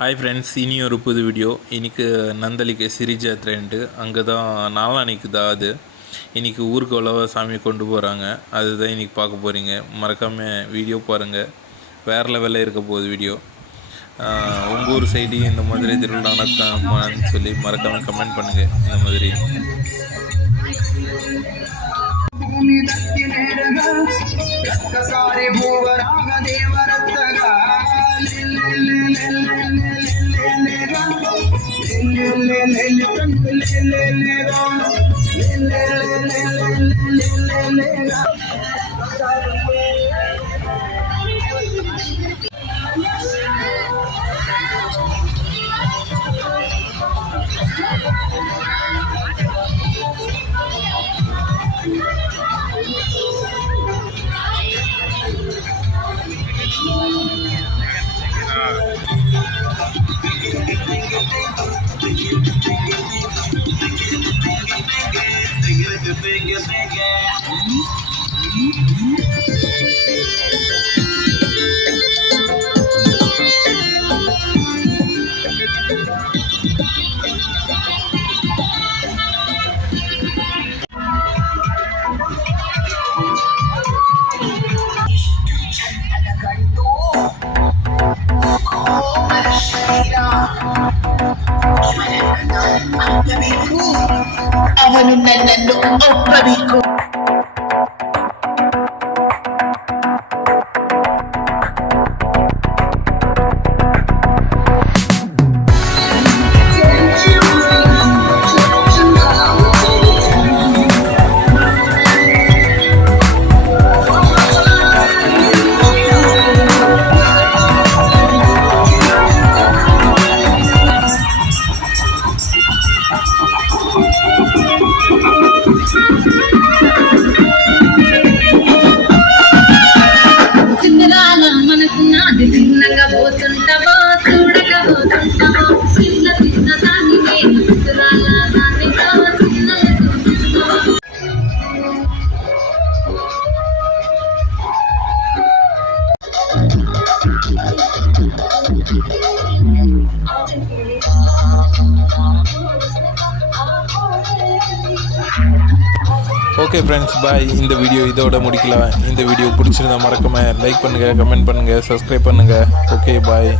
Hi friends, இனி ஒரு புது வீடியோ. இன்றைக்கி நந்தலிக்கு சிறி ஜாத்திரைன்ட்டு அங்கே தான் நாளான்னைக்கு தான் அது. இன்றைக்கி ஊருக்கு அவ்வளோவா சாமி கொண்டு போகிறாங்க. அதுதான் இன்றைக்கி பார்க்க போகிறீங்க. மறக்காமல் வீடியோ பாருங்கள். வேறு லெவலில் இருக்க போகுது வீடியோ. உங்கள் ஊர் சைடு இந்த மாதிரி திருவிழா நடத்தாமான்னு சொல்லி மறக்காமல் கமெண்ட் பண்ணுங்கள். இந்த மாதிரி ಅವನು ನನ್ನನ್ನು ಒಪ್ಪಬೇಕು. చిన్నగా పోతుంటావో చూడకపోతుంటావో చిన్న చిన్న దానికే చిత్రాల దానితో ஓகே ஃப்ரெண்ட்ஸ், பாய். இந்த வீடியோ இதோட முடிக்கலாம். இந்த வீடியோ பிடிச்சிருந்தா மறக்காமல் லைக் பண்ணுங்கள், கமெண்ட் பண்ணுங்கள், சப்ஸ்கிரைப் பண்ணுங்கள். ஓகே, பாய்.